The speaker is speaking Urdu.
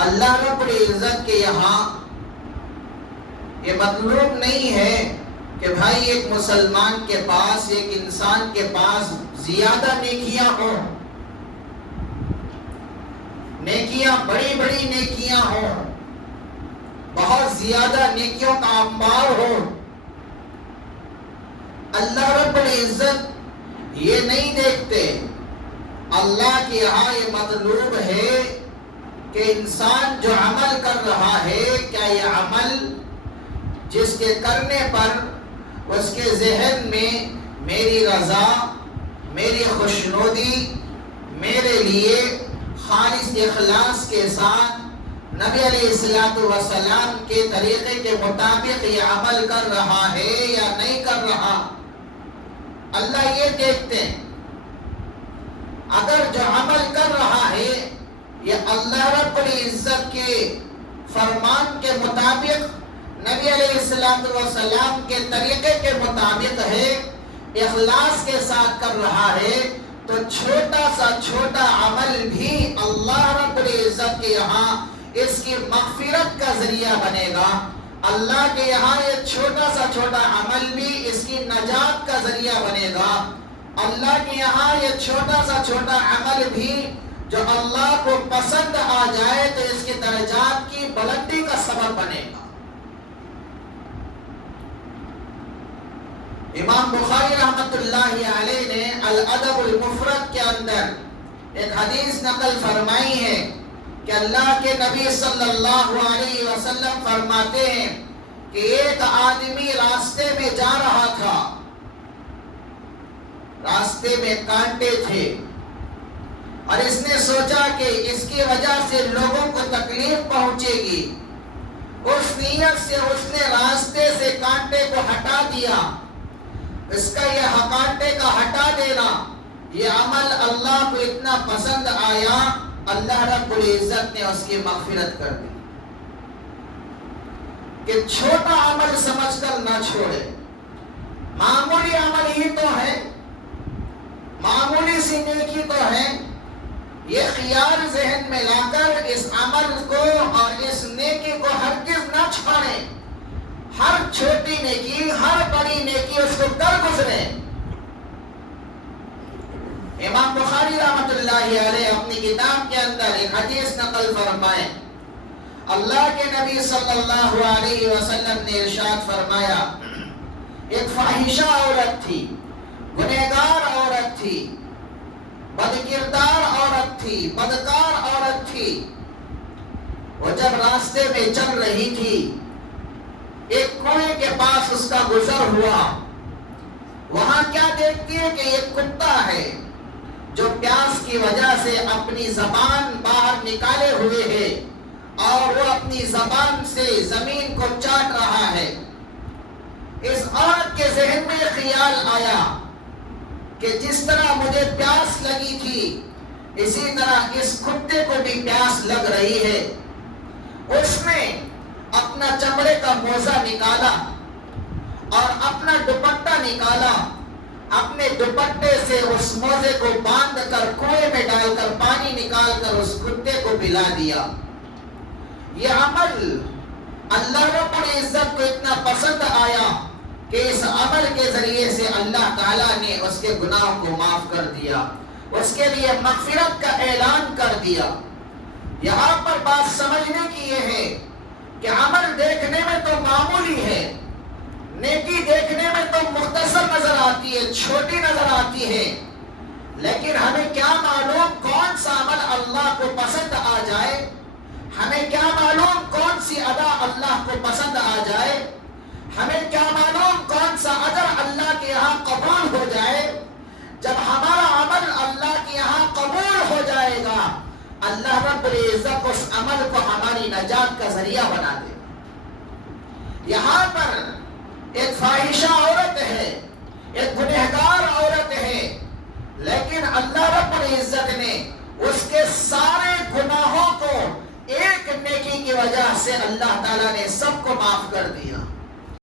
اللہ رب العزت کے یہاں یہ مطلوب نہیں ہے کہ بھائی ایک مسلمان کے پاس، ایک انسان کے پاس زیادہ نیکیاں ہوں، نیکیاں بڑی بڑی نیکیاں ہوں، بہت زیادہ نیکیوں کا انبار ہو۔ اللہ رب العزت یہ نہیں دیکھتے۔ اللہ کے یہاں یہ مطلوب ہے کہ انسان جو عمل کر رہا ہے، کیا یہ عمل جس کے کرنے پر اس کے ذہن میں میری رضا، میری خوشنودی، میرے لیے خالص اخلاص کے ساتھ نبی علیہ السلام کے طریقے کے مطابق یہ عمل کر رہا ہے یا نہیں کر رہا، اللہ یہ دیکھتے ہیں۔ اگر جو عمل کر رہا ہے یہ اللہ رب العزت کے فرمان کے مطابق، نبی علیہ السلام کے طریقے کے مطابق ہے، اخلاص کے ساتھ کر رہا ہے، تو چھوٹا سا چھوٹا عمل بھی اللہ رب العزت کے یہاں اس کی مغفرت کا ذریعہ بنے گا۔ اللہ کے یہاں یہ چھوٹا سا چھوٹا عمل بھی اس کی نجات کا ذریعہ بنے گا۔ اللہ کے یہاں یہ چھوٹا سا چھوٹا عمل بھی جو اللہ کو پسند آ جائے تو اس کے درجات کی بلندی کا سبب بنے گا۔ امام بخاری رحمت اللہ علیہ نے الادب المفرد کے اندر ایک حدیث نقل فرمائی ہے کہ اللہ کے نبی صلی اللہ علیہ وسلم فرماتے ہیں کہ ایک آدمی راستے میں جا رہا تھا، راستے میں کانٹے تھے، اور اس نے سوچا کہ اس کی وجہ سے لوگوں کو تکلیف پہنچے گی۔ اس نیت سے اس نے راستے سے کانٹے کو ہٹا دیا۔ اس کا یہ کانٹے کا ہٹا دینا، یہ عمل اللہ کو اتنا پسند آیا، اللہ رب العزت نے اس کی مغفرت کر دی۔ کہ چھوٹا عمل سمجھ کر نہ چھوڑے، معمولی عمل ہی تو ہے، معمولی سی نیکی تو ہے، یہ خیال ذہن میں لا کر اس عمل کو اور اس نیکی کو ہرگز نہ چھوڑیں۔ ہر چھوٹی نیکی، ہر بڑی نیکی اس کو کر گزریں۔ امام بخاری رحمت اللہ علیہ اپنی کتاب کے اندر ایک حدیث نقل فرمائے، اللہ کے نبی صلی اللہ علیہ وسلم نے ارشاد فرمایا، ایک فاحشہ عورت تھی، گنہگار عورت تھی، بدکردار عورت تھی، بدکار عورت تھی۔ وہ جب راستے میں چل رہی تھی، ایک کنویں کے پاس اس کا گزر ہوا۔ وہاں کیا دیکھتی ہے کہ ایک کتا ہے جو پیاس کی وجہ سے اپنی زبان باہر نکالے ہوئے ہے اور وہ اپنی زبان سے زمین کو چاٹ رہا ہے۔ اس عورت کے ذہن میں خیال آیا کہ جس طرح مجھے پیاس لگی تھی اسی طرح اس کتے کو بھی پیاس لگ رہی ہے۔ اس نے اپنا چمڑے کا موزہ نکالا اور اپنا دوپٹہ نکالا، اپنے دوپٹے سے اس موزے کو باندھ کر کنویں میں ڈال کر پانی نکال کر اس کتے کو پلا دیا۔ یہ عمل اللہ رب العزت کو اتنا پسند آیا کہ اس عمل کے ذریعے سے اللہ تعالیٰ نے اس کے گناہ کو معاف کر دیا، اس کے لیے مغفرت کا اعلان کر دیا۔ یہاں پر بات سمجھنے کی یہ ہے کہ عمل دیکھنے میں تو معمولی ہے، نیکی دیکھنے میں تو مختصر نظر آتی ہے، چھوٹی نظر آتی ہے، لیکن ہمیں کیا معلوم کون سا عمل اللہ کو پسند آ جائے، ہمیں کیا معلوم کون سی ادا اللہ کو پسند آ جائے، ہمیں کیا معلوم کون سا اجر اللہ کے یہاں قبول ہو جائے۔ جب ہمارا عمل اللہ کے یہاں قبول ہو جائے گا، اللہ رب العزت اس عمل کو ہماری نجات کا ذریعہ بنا دے گا۔ یہاں پر ایک فاحشہ عورت ہے، ایک گنہگار عورت ہے، لیکن اللہ رب العزت نے اس کے سارے گناہوں کو ایک نیکی کی وجہ سے اللہ تعالیٰ نے سب کو معاف کر دیا۔